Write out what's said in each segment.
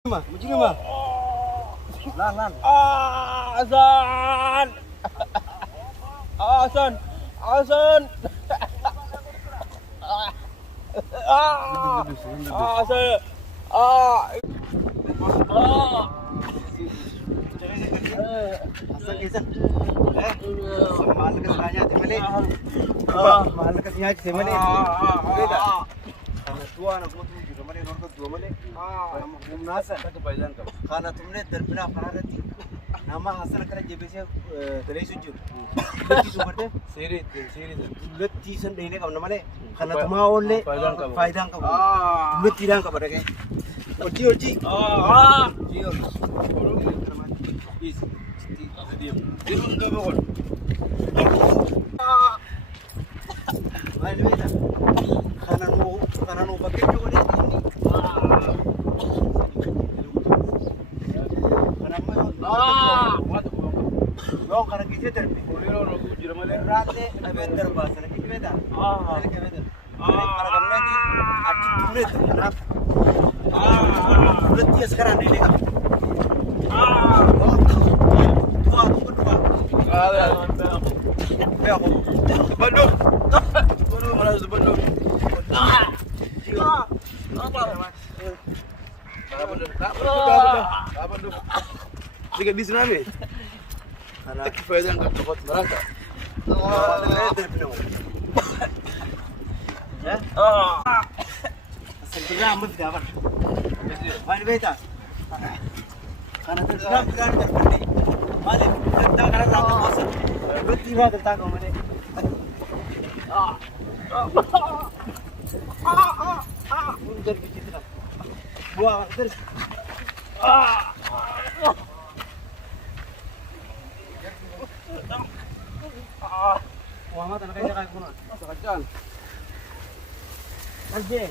Mujini mah. Lan. Azan. Azan. Azan. Azan. Hasan kisan. Mahal ka sa kanya, timali. Mahal ka siya, timali. Beda. Karena tua anak gua tuh juga mana nonton dua mana. Nama Nasa. Karena तुमने दरपिना फरार थी. Nama Hasan karena JBC dari sujud. Leti sumbernya. Siri. Leti sendiri ini kamu namanya. Karena cuma oleh faedah kamu. Leti dah kamu ada kan. Oji. Oji. Is. Diam dah pokok. Baik beda. Karena nu pakai juga dia ini. Lo karena kita terpi. Rale aben terbahasa lagi beda. Lagi beda. Karena kamu lagi acik tulen terap. Tulen dia sekarang ini kan. Dua. Bandung. Mana Bandung? Bandung. Tiga di sana nih. Karena Tak faedah nggak dapat merasa. Ya? Sebenarnya amat dapat. Main beta. Karena tentang kan terpendi. Malik tentang karena tahu masa. Berarti mah tentang kamu ini. Mundur begitu lah. Buang terus. Muhammad anak kaya kayak gimana? Sakajan. Aje.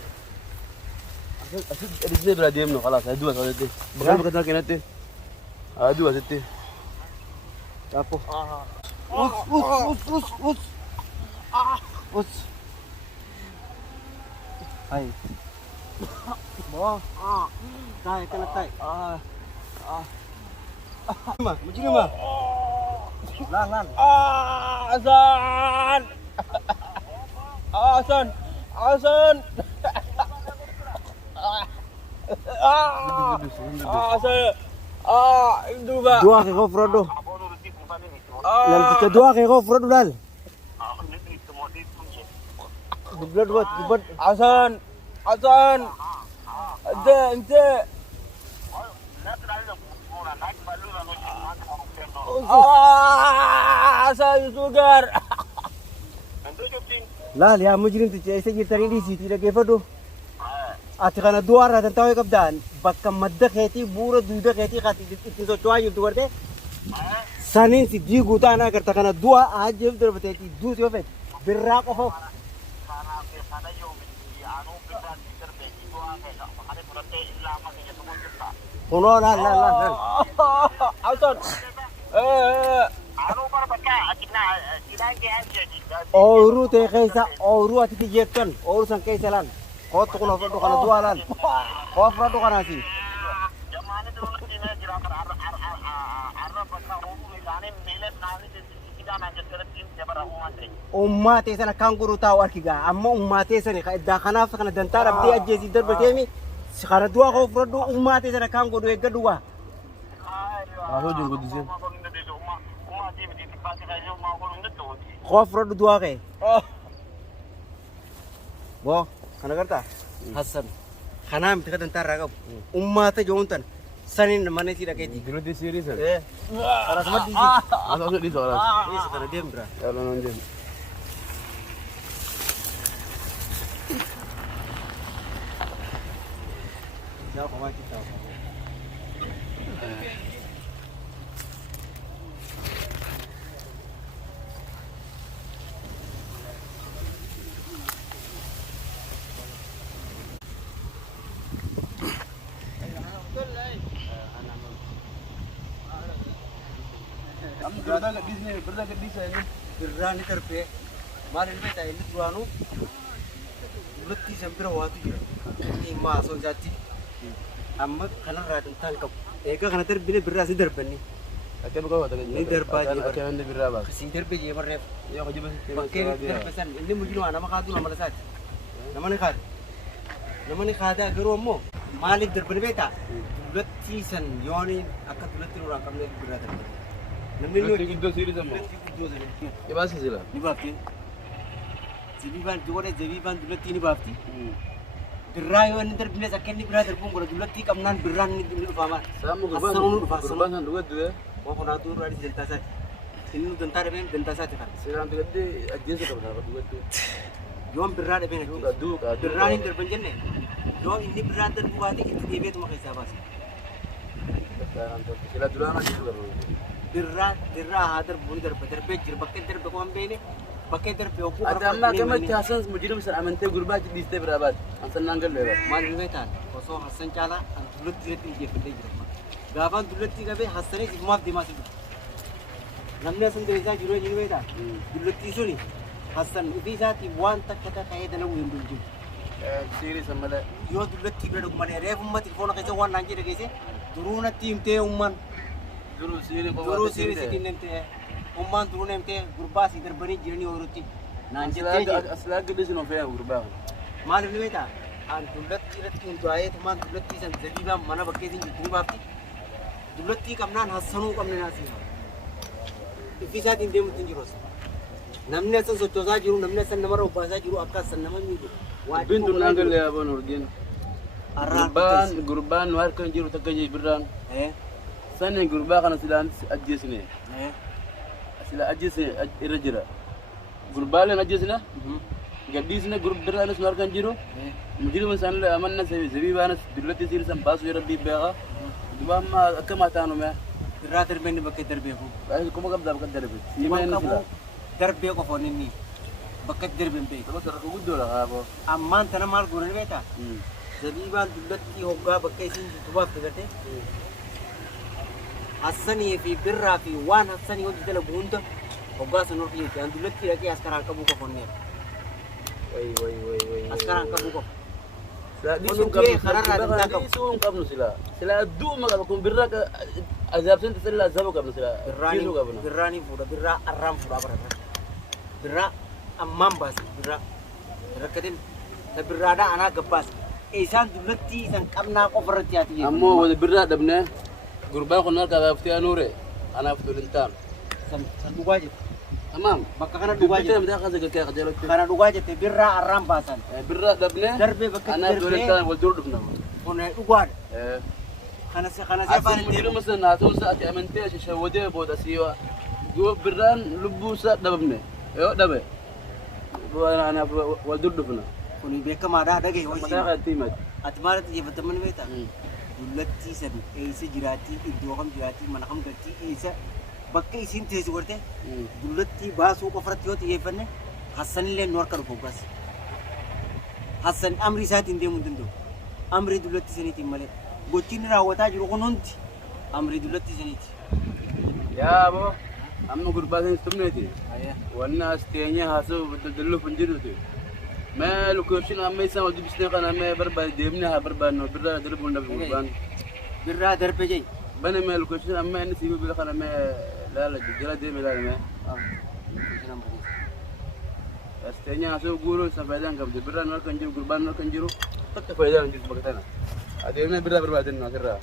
Asal ada dia dah diam no. Kalah, saya dua soalnya tu. Bukan berkata kena tu. Ada dua satu. Apa? Us. Hai. Bawa. Tai kena tai. Mujini mah. Lan. Azan. Azan. Itu ba. Dua ke kau Frodo. Yang kedua ke kau Frodo dal. Dublet. Azan. Ente. Saya sugar. Lal ya mujrim tu ऐसे ये तरी दी सीटी लगे फटो आते खाना दुआर रहता ताऊ कब दान बक्का मद्दा कहती बूरा दूधा कहती खाती इतनी तो चुआ युद्ध करते सनी सिद्धि गुता ना करता खाना दुआ आज जब दर बताती दूध यो पे बिर्रा को हो कोनो लाल Azan. औरू ते कैसा औरू आती थी जेटन औरू संग कैसा लान कौन तो कोनो फटो खाना दुआ लान कौन फटो खाना सी umat itu sana kanguru tahu arkiga amma umat itu sana dah kana fakana dantar abdi aja si dar bertemi sekarang dua kau produk umat itu sana kanguru yang kedua Aku jenggo di sini. kau produk dua ke boh kana kerta Hasan kana am tiga dantar raga umat itu jontan sanin mana sih dah kayak Dulu di sini sir. Aras mati sih. Masuk di soalan. Ini sekarang diam bra. Kalau nonton. Jauh kemana kita? Kamu berada di sini, berada di sini. Berani terpe. Mari kita ini tuanu. Lutti sempir waktu ini masuk jati. amma kanarraa tuntaan qabu eegaa kana darbine birraa si darbanni Akka buka wata ni darbaa jee Akka inni birraa baas. kasii darbe jee barreef Yoo hojii basitti bakkee darbe san inni mujinuma nama kaatu nama lasaati nama ni kaadaa garuu ammoo maaliif darbani beektaa dulattii san yooni akka dulatti nurraa qabne birraa darbani namni Duratti guddoo siiri sammoo. dulattii guddoo san Ibaasi sila. ni baafti zabiibaan duwwadhe zabiibaan dulattii ni baafti birraa yoo inni darbines akka inni biraa darbuun godha dulattii qabnaan birraan ni dhufaa maal Saamu Assanuu nu dhufa, gurbaan san dhugat du'e. waan kunaatu irraa dantaa isaati inni nu dantaa dhabeen dantaa isaati kan Siraan dhugatte ajjeesa qabna dhugattu. yoon birraa dhabeen Duuqa duuqa. birraan hin darban jenne yoo inni birraan darbuu baate itti deebi'eetuma keessaa baasa Sila duraan ajjeesu qabu. birraa haa darbu ni darba darbee jira bakkee darbe koo hin beekne bakkee darbe okkuu Ati amma gamatti Hassan mujjirama san amantee gurbaa dhiistee biraa baate. Hassan naan galle baate. maal ilmee ta'an osoo Hassan caalaa an dullatti irratti mijeeffadhee jira gaafaan dullatti qabee Hassaniif maaf deemaa si dhufu namni Hassan deebisaa jiru eenyu ilmee ta'an dullattii suni Hassan ofii isaatii waan takka ta'ee dalaguu hin jiru Siiri san malee. yoo dullatti bira dhugu malee reefummatti foona keessa waan naan jedhe geesse duruu natti himtee ummaan Duruu siiri qofaa. duruu sirii si dinnamtee ummaan duruu nemtee gurbaa si darbanii jiranii ooyirutti naan jettee jee Aslaa giddu sin ofee gurbaa. maaliif ni beektaa an dullatti irratti hundaa'ee tumaan dullattii san zabiibaan mana bakkeetiin jirtu ni baafti dullattii qabnaan Hassanuu qabne naasii ifi isaatiin deemutti hin jiru namni Hassan sochoosaa jiru namni Hassan namarra obbaasaa jiru akka Hassan nama miidhu Dubbiin tun naan galle yaaboon urgin. Gurbaan nu harka hin jiru takka jee birraan. Sani gurbaa kana silaan ajjeesine. Sila ajjeesine irra jira. Gurbaaleen ajjeesine. Gadhiisne birraanis nu harka hin jiru. Mujirima isaanillee amanna zabiibaanis dullatti siiri san baasuu rabbii beeka. Duba amma akka maataan uume. irraa darbee inni bakkee darbee kun Kuma qabdaa bakka darbe. waan qabu darbee qofoon inni bakkatti darbee hin beeku Sama sarara guddoodha kaaboo. ammaan tana maal goone beektaa zabiibaan dullattii hoggaa bakka isiin jirtu baafte garte Hassanii fi birraa fi waan Hassanii hojii dalagu hunda hoggaa san horfi jechuudha an dullattii dhaqee askaraan qabuu qofa onneera askaraan qabuu qofa Dhiisuu qabnu sila. Sila duuma qaba kun birraa azaabseen tasalila azaba qabnu sila. Dhiisuu qabna. birraa ni fuudha birraa arraan fuudhaa barata birraa ammaan baasa birraa rakkatin ta birraadhaa anaa gabbaasa isaan dullattii isan qabnaa qofa irratti haa xiyyeeffatu. Ammoo wali birraa dhabne gurbaan kun harka gaaftee anuure anaaf tulintaan. san dhugaa jette Tamam. bakka kana dhugaa Dubbitee jette mataa kaasa gakkee qajeelatti. kana dhugaa jette birraa arraan baasan Birraa dhabne darbee bakka anaaf darbee tulintaan wal dura dhufna. kun dhugaadha kana si afaan Asii mujiruma sana naasuun sa'ati amantee shawwadee booda siiwa. Yoo birraan lubbuu isaa dhabamne yoo dhabe anaaf wal dura dhufna. kun beekamaadha dhagaye Mataa wajjin kaatti himati. ati maal xiyyeeffatamani beektaa dullattii san eessa jiraatii iddoo kam jiraatii mana kam galtii eessa bakka isiin teessu godhate dullattii baasuu qofarratti yoo xiyyeeffanne Hassanillee nu harka dhufu hoggaas Hassan amri isaatiin deemuu hin danda'u amrii dullattii saniitiin malee gochiin raawwataa jiru kun hundi amrii dullattii saniiti. Yaa boo amma gurbaa sanis tumneeti. Wanni as teenyee haasa'u daldalluuf hin jirtu. Mee lukoofshin amma isaan wal dubbisnee kana mee barbaade deemnee haa barbaadnu birraa darbuu hin dhabu gurbaan. birraa darbe jee Bana mee lukoofshin amma inni siibuu bila kana mee laala jala deeme laala mee. As teenyee haasa'u guuruu isa faayidaan qabdi birraan harka hin jiru gurbaan harka hin jiru takka faayidaan hin jirtu bakka tana. Adeemnee birraa barbaadannu asirraa.